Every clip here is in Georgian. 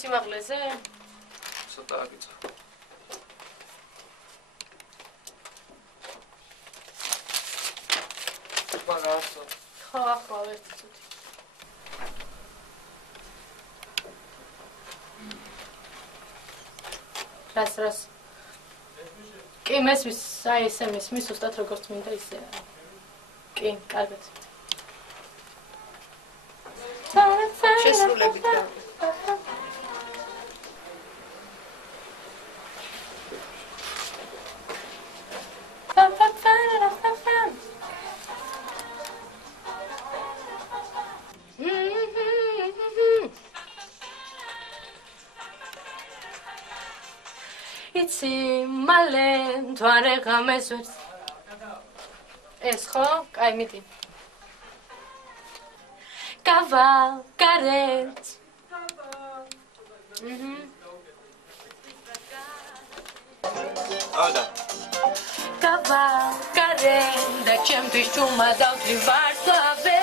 სიმაღლეზე? ცოტა აგიწყო. მაგასო. ხო, ახლა ერთი წუთი. რას? კი, მესმის, აი ესე მესმის, უბრალოდ როგორც მინდა ისე. კი, კარგად. შესრულებით რა. იცი მალე თვარე ღამეს ვერც ეს ხო? კაი მიდი კავალკარეთ ავდა კავალკარეთ და ჩემთვის ჩუმა დავთვლი ვარსკვლავებს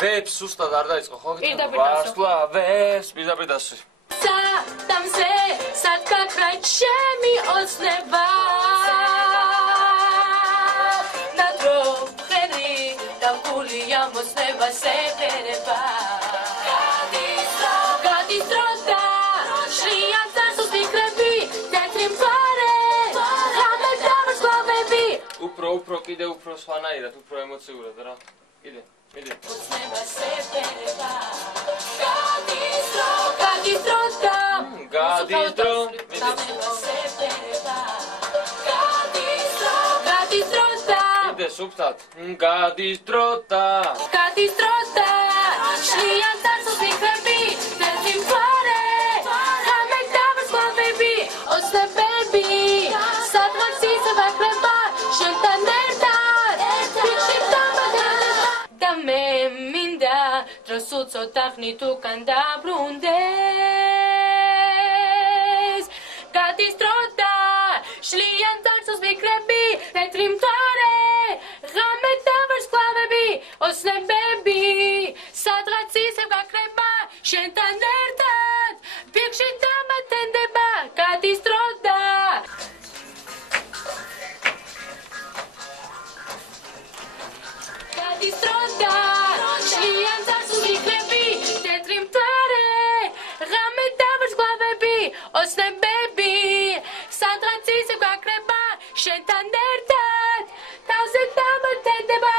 ვებს სუსტად არ დაიწყო ხო? ვარსკვლავებს პირდაპირ Tamse satka krachemi osneva Nadro kheri davuli amosneva severeba Gadistroda Shrianta sustikrebi Tetrim pare Rame davas glavebi Upro kide upro svanairat upro emociurad ra Kide midi Osneva severeba Gadistroda Gadistro Ide substat Gadistrota Shlian tarsus mikrebi Tetrim pare Hamek davas glavebi Osne baby Sadrak siseva kreba Shentan erdat Bikshim dama Da me minda Trosul tsotachni tukan da brundes Gadistroda Shlian tarsus mikrebi Tetrim pare Hamek davas glavebi Osne baby Sadrak siseva kreba Shentan erdat Bikshim dama tendeba Gadistroda Gadistroda Shlian tarsus mikrebi Tetrim pare Hamek davas glavebi Osne baby Sadrak siseva kreba Shentan erdat Tavzet dama tendeba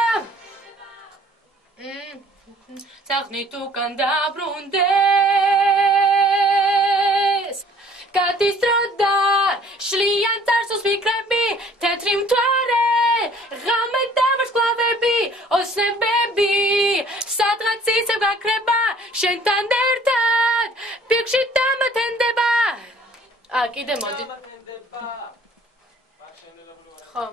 Sachni tukan da brundes Gadistroda Shlian tarsus mikrebi Tetrim pare Hamek davas glavebi Osne baby Sadrak siseva kreba Shentan erdat Bikshi dama tendeba კიდე მოდი ხო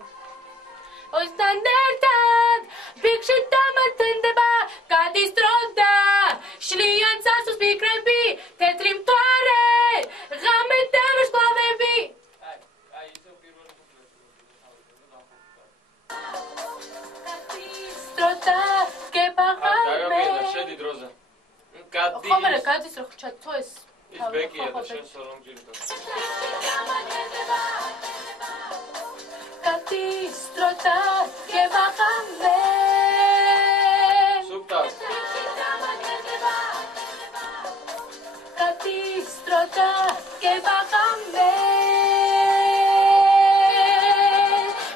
Ostan erdat Bikshi dama tendeba Gadistroda Shlian tarsus mikrebi Tetrim pare Hamek davas glavebi Gadistroda Gebagame შედი დროზე ხომერე გადის რო ჩათო ეს ის ბეკია და შენ სოლონჯირდა Gadistroda Gebagame სუბტარ Gadistroda Gebagame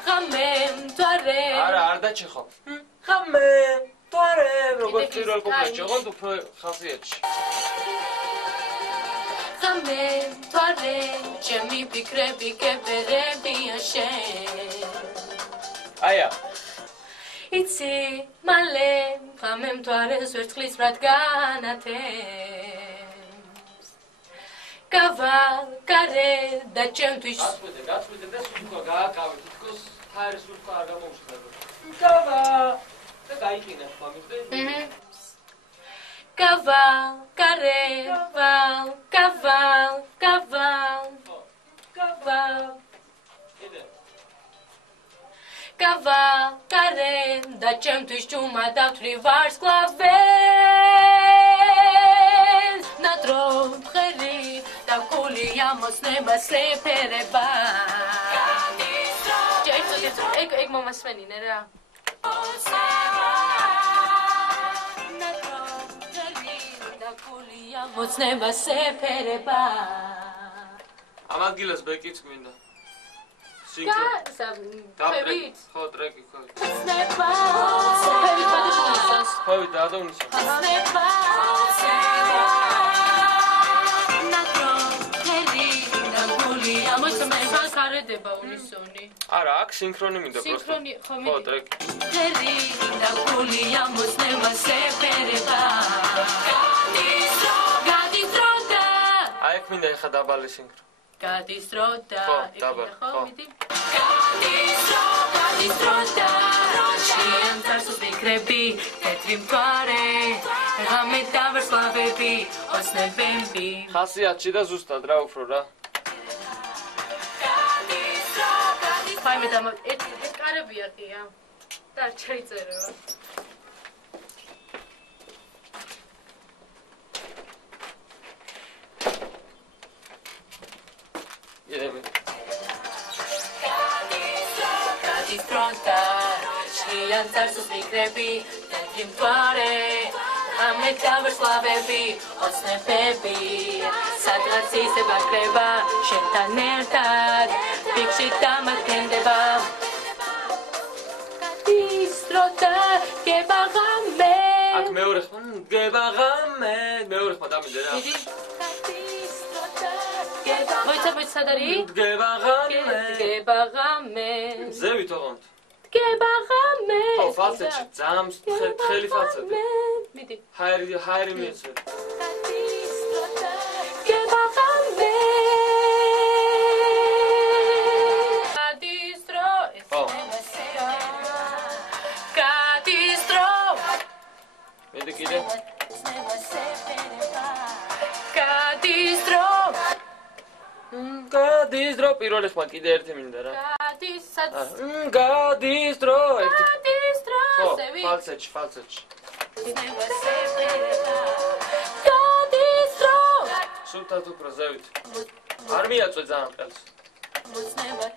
Gamem toare არა არ დაჩეხო Gamem toare როგორც პირველ კუპლეტში ოღონდ უფრო ხასიათში Gamem toare ჩემი ფიქრები კეფერები შენ აია იცი მალე გამემ თვარეს ვერცხლის ბრად განათებს კავალკარე და ჩემთვის გაწყვეტე და სულკო გააკავე თითქოს თაერის სულკო არ გამოუშლება გავა და გაიყინა მომიხდე კავალკარე კავალ კავალკარე და ჩემთვის ჩუმა დავთვლი ვარსკვლავებს ამოსნება სეფერება ეგ მომასვენინე რა ამოსნება სეფერება ამ ადგილას ბეკიც გვინდა დავით ხო ტრეკი ხო ამოსნება სეფერება ხოი დაადონისა ამოსნება გარედება უნისონი არა აქ სინქრონი მინდა პროსტო სინქრონი ხო ხო ტრეკი თერი და გული ამოსნება სეფერება გადის დრო და აი აქ მინდა ეხა დაბალი სინქრო გადის დრო და ხო დაბალი ხო გადის დრო და შეამწარს ვფიქრები თეთრი მთვარე ღამე დავერსლავები ოცნებები ხასიათში და ზუსტად რა უფრო რა ფაი მე და ეს კარები აყია და შეიძლება იდემე გადის ფრონტა შეამწარს ვფიქრები თეთრი მთვარე ღამე დავერსლავები ოცნებები სადღაც ისე ვაკრება შენთან ერთად ფიქში დამატენდება გადის დრო და გება ღამე აქ მეორე ხმა გება ღამე მეორე ხმა დამიდე რა გადის დრო და გება მოიცა სად არის გება ღამე გება ღამე ზევით ოღონდ გება ღამე ხო ფალცეტში ძამს თხელი ფალცეტი მიდი ჰაერი მიეცე გადის დრო და გება ღამე გადის დრო ხო გადის დრო მედი კიდე გადის დრო გადის დრო პირველი ხმა კიდე ერთი მინდა რა გადის სად გადის დრო ერთი გადის დრო ხო სევი ფალცეტში გადის დრო სულთან უფრო ზევით არ მიაწვე ძალიან ყელს მოსნება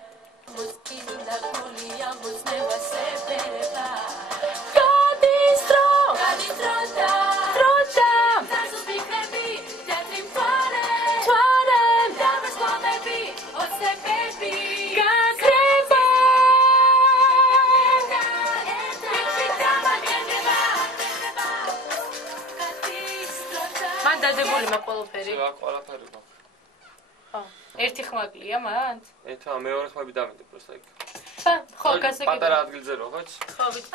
მოსკინდა გულია მოსნება სეფერება გადის დრო და დასს ვიქნები თეთრი მთვარე დავერსლავები ოცნებები გაქრება მან დადებული მაქვს ყველაფერი რა ყველაფერი მაქვს ხო ერთი ხმაკლია მანდ ეთა მეორე ხმები დამიდე პროსტა იქ ხო გასაგები პატარა ადგილზე რო ხოც ხო ვიცი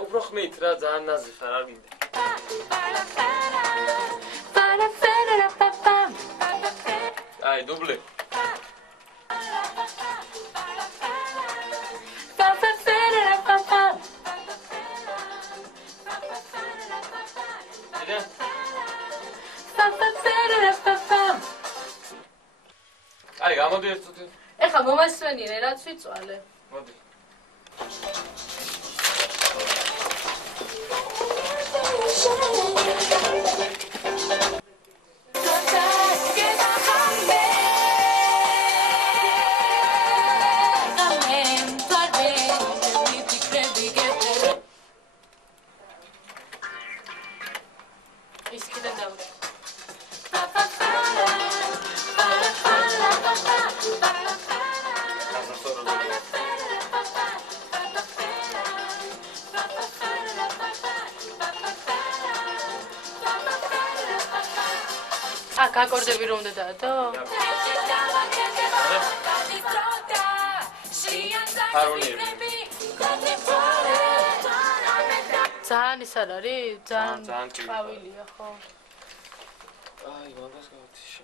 უფრო ხმით რა ძალიან ნაზი ხარ არ გინდა აი დუბლი აი გამოდი ერთ წუთი ეხლა მომასვენირე რაც ვიწვალე მოდი გაკორდები რომ უნდა დაადო? ძალიან ის არ არის? ძალიან ყავილია ხო? აი, მაგას გავთიშე.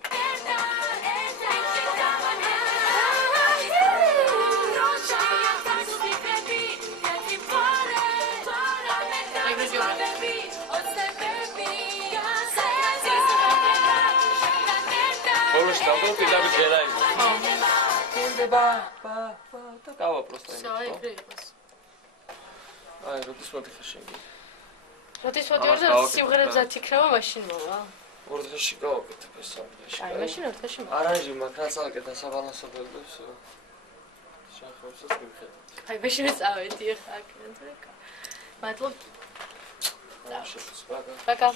Давай пидабы герой. Такава просто. Всё, игры. Ай, вот смотри, хашеньки. როდის ვატიორზე სიმღერებსაც იქნება მაშინ მოვა. ორ დღეში გავაკეთებ ეს სამდღეში. აი, მაშინ ორ დღეში მოვა. არანჟი მაქვს ალკეთა საბალანსებელებს. შეხებსაც მივხედავ. აი, მაშინ წავედი ახლა აქედან. მადლობა. შეფსბაგა. ბაკა.